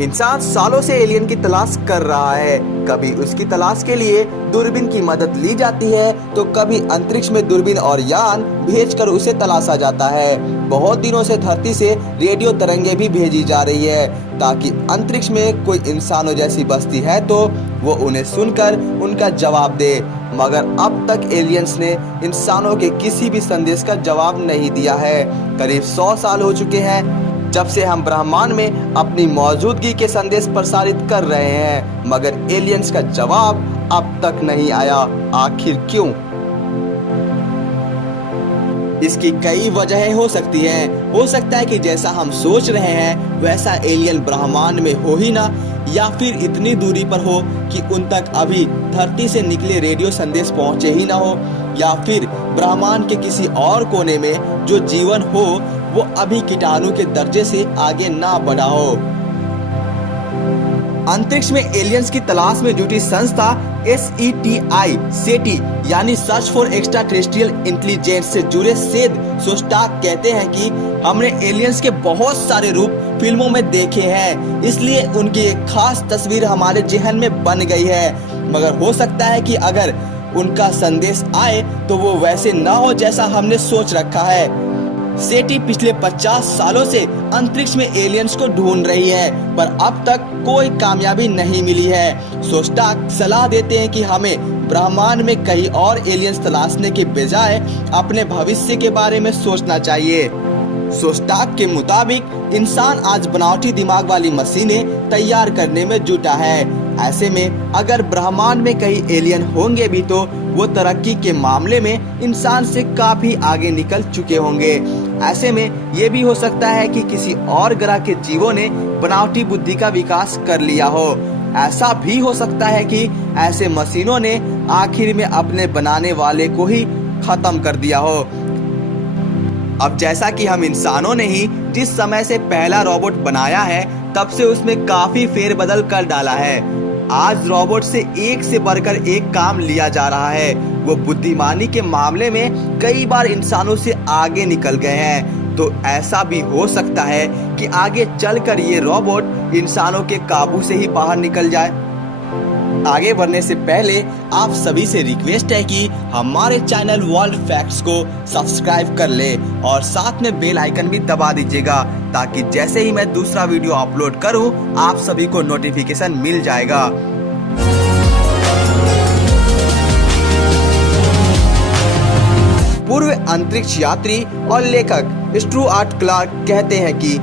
इंसान सालों से एलियन की तलाश कर रहा है। कभी उसकी तलाश के लिए दूरबीन की मदद ली जाती है तो कभी अंतरिक्ष में दूरबीन और यान भेजकर उसे तलाशा जाता है। बहुत दिनों से धरती से रेडियो तरंगे भी भेजी जा रही है ताकि अंतरिक्ष में कोई इंसानों जैसी बस्ती है तो वो उन्हें सुनकर उनका जवाब दे। मगर अब तक एलियंस ने इंसानों के किसी भी संदेश का जवाब नहीं दिया है। करीब 100 साल हो चुके हैं जब से हम ब्रह्मांड में अपनी मौजूदगी के संदेश प्रसारित कर रहे हैं, मगर एलियंस का जवाब अब तक नहीं आया। आखिर क्यों? इसकी कई वजहें हो सकती हैं। हो सकता है कि जैसा हम सोच रहे हैं वैसा एलियन ब्रह्मांड में हो ही ना, या फिर इतनी दूरी पर हो कि उन तक अभी धरती से निकले रेडियो संदेश पहुंचे ही ना हो, या फिर ब्रह्मांड के किसी और कोने में जो जीवन हो वो अभी कीटाणु के दर्जे से आगे ना बढ़ा हो। अंतरिक्ष में एलियंस की तलाश में जुटी संस्था SETI यानी search for extra terrestrial intelligence से जुड़े सेद शोस्टैक कहते हैं कि हमने एलियंस के बहुत सारे रूप फिल्मों में देखे हैं, इसलिए उनकी एक खास तस्वीर हमारे जहन में बन गई है। मगर हो सकता है कि अगर उनका संदेश आए तो वो वैसे ना हो जैसा हमने सोच रखा है। सेटी पिछले 50 सालों से अंतरिक्ष में एलियंस को ढूंढ रही है, पर अब तक कोई कामयाबी नहीं मिली है। शोस्टैक सलाह देते हैं कि हमें ब्रह्मांड में कहीं और एलियंस तलाशने के बजाय अपने भविष्य के बारे में सोचना चाहिए। शोस्टैक के मुताबिक इंसान आज बनावटी दिमाग वाली मशीनें तैयार करने में जुटा है। ऐसे में अगर ब्रह्मांड में कहीं एलियन होंगे भी तो वो तरक्की के मामले में इंसान से काफी आगे निकल चुके होंगे। ऐसे में ये भी हो सकता है कि किसी और ग्रह के जीवों ने बनावटी बुद्धि का विकास कर लिया हो। ऐसा भी हो सकता है कि ऐसे मशीनों ने आखिर में अपने बनाने वाले को ही खत्म कर दिया हो। अब जैसा कि हम इंसानों ने ही जिस समय से पहला रोबोट बनाया है तब से उसमें काफी फेरबदल कर डाला है। आज रोबोट से एक से बढ़कर एक काम लिया जा रहा है। वो बुद्धिमानी के मामले में कई बार इंसानों से आगे निकल गए हैं। तो ऐसा भी हो सकता है कि आगे चलकर ये रोबोट इंसानों के काबू से ही बाहर निकल जाए। आगे बढ़ने से पहले आप सभी से रिक्वेस्ट है कि हमारे चैनल वर्ल्ड फैक्ट्स को सब्सक्राइब कर ले और साथ में बेल आइकन भी दबा दीजिएगा ताकि जैसे ही मैं दूसरा वीडियो अपलोड करूं आप सभी को नोटिफिकेशन मिल जाएगा। पूर्व अंतरिक्ष यात्री और लेखक स्टुअर्ट क्लार्क कहते हैं कि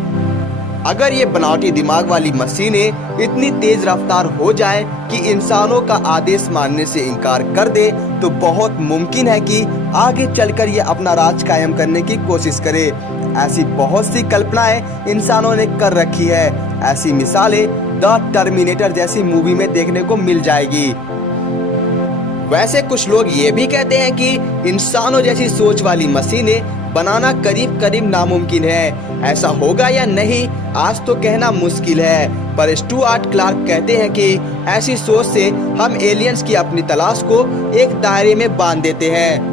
अगर ये बनावटी दिमाग वाली मशीनें इतनी तेज रफ्तार हो जाए कि इंसानों का आदेश मानने से इनकार कर दे तो बहुत मुमकिन है कि आगे चलकर ये अपना राज कायम करने की कोशिश करे। ऐसी बहुत सी कल्पनाएं इंसानों ने कर रखी है। ऐसी मिसालें द टर्मिनेटर जैसी मूवी में देखने को मिल जाएगी। वैसे कुछ लोग ये भी कहते हैं कि इंसानों जैसी सोच वाली मशीनें बनाना करीब करीब नामुमकिन है। ऐसा होगा या नहीं आज तो कहना मुश्किल है, पर स्टुअर्ट क्लार्क कहते हैं कि ऐसी सोच से हम एलियंस की अपनी तलाश को एक दायरे में बांध देते हैं।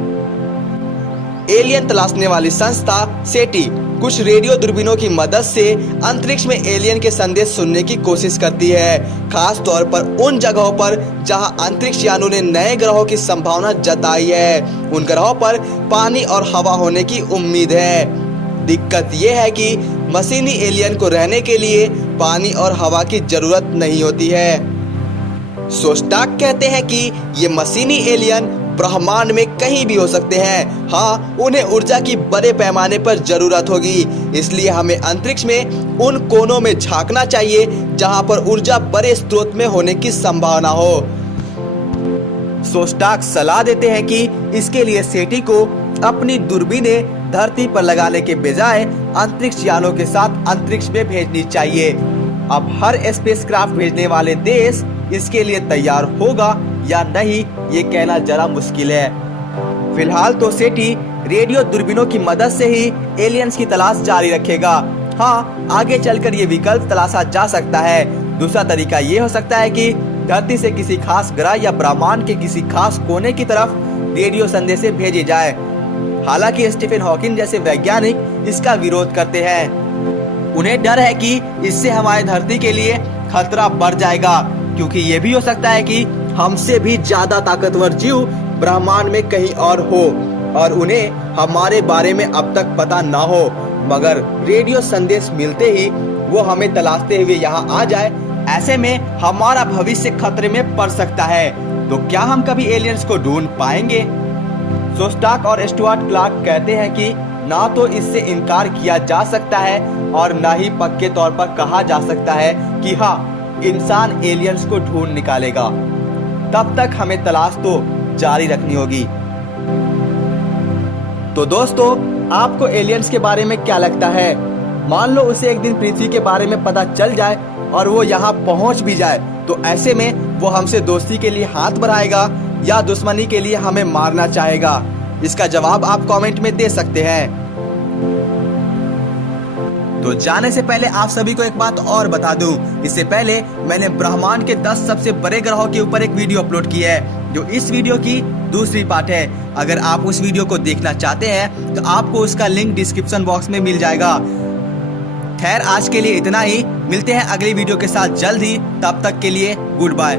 एलियन तलाशने वाली संस्था सेटी कुछ रेडियो दूरबीनों की मदद से अंतरिक्ष में एलियन के संदेश सुनने की कोशिश करती है, खास तौर पर उन जगहों पर जहां अंतरिक्ष यानों ने नए ग्रहों की संभावना जताई है। उन ग्रहों पर पानी और हवा होने की उम्मीद है। दिक्कत यह है कि मशीनी एलियन को रहने के लिए पानी और हवा की जरूरत नहीं होती है। शोस्टैक कहते हैं कि ये मशीनी एलियन ब्रह्मांड में कहीं भी हो सकते हैं। हाँ, उन्हें ऊर्जा की बड़े पैमाने पर जरूरत होगी, इसलिए हमें अंतरिक्ष में उन कोनों में झांकना चाहिए जहां पर ऊर्जा बड़े स्रोत में होने की संभावना हो। शोस्टैक सलाह देते हैं कि इसके लिए सेटी को अपनी दूरबीनें धरती पर लगाने के बजाय अंतरिक्ष यानों के साथ अंतरिक्ष में भेजनी चाहिए। अब हर स्पेसक्राफ्ट भेजने वाले देश इसके लिए तैयार होगा या नहीं ये कहना जरा मुश्किल है। फिलहाल तो सेटी रेडियो दूरबीनों की मदद से ही एलियंस की तलाश जारी रखेगा। हाँ, आगे चलकर ये विकल्प तलाशा जा सकता है। दूसरा तरीका ये हो सकता है कि धरती से किसी खास ग्रह या ब्रह्मांड के किसी खास कोने की तरफ रेडियो संदेश भेजे जाए। हालांकि स्टीफन हॉकिंग जैसे वैज्ञानिक इसका विरोध करते हैं। उन्हें डर है कि इससे हमारे धरती के लिए खतरा बढ़ जाएगा, क्योंकि ये भी हो सकता है कि हमसे भी ज्यादा ताकतवर जीव ब्रह्मांड में कहीं और हो और उन्हें हमारे बारे में अब तक पता ना हो, मगर रेडियो संदेश मिलते ही वो हमें तलाशते हुए यहाँ आ जाए। ऐसे में हमारा भविष्य खतरे में पड़ सकता है। तो क्या हम कभी एलियंस को ढूंढ पाएंगे? शोस्टैक और स्टुअर्ट क्लार्क कहते हैं कि ना तो इससे इनकार किया जा सकता है और ना ही पक्के तौर पर कहा जा सकता है कि हाँ, इंसान एलियंस को ढूंढ निकालेगा। तब तक हमें तलाश तो जारी रखनी होगी। तो दोस्तों, आपको एलियंस के बारे में क्या लगता है? मान लो उसे एक दिन पृथ्वी के बारे में पता चल जाए और वो यहाँ पहुँच भी जाए, तो ऐसे में वो हमसे दोस्ती के लिए हाथ बढ़ाएगा या दुश्मनी के लिए हमें मारना चाहेगा? इसका जवाब आप कमेंट में दे सकते हैं। तो जाने से पहले आप सभी को एक बात और बता दूं, इससे पहले मैंने ब्रह्मांड के 10 सबसे बड़े ग्रहों के ऊपर एक वीडियो अपलोड की है, जो इस वीडियो की दूसरी पार्ट है। अगर आप उस वीडियो को देखना चाहते हैं तो आपको उसका लिंक डिस्क्रिप्शन बॉक्स में मिल जाएगा। खैर, आज के लिए इतना ही। मिलते हैं अगली वीडियो के साथ जल्द ही। तब तक के लिए गुड बाय।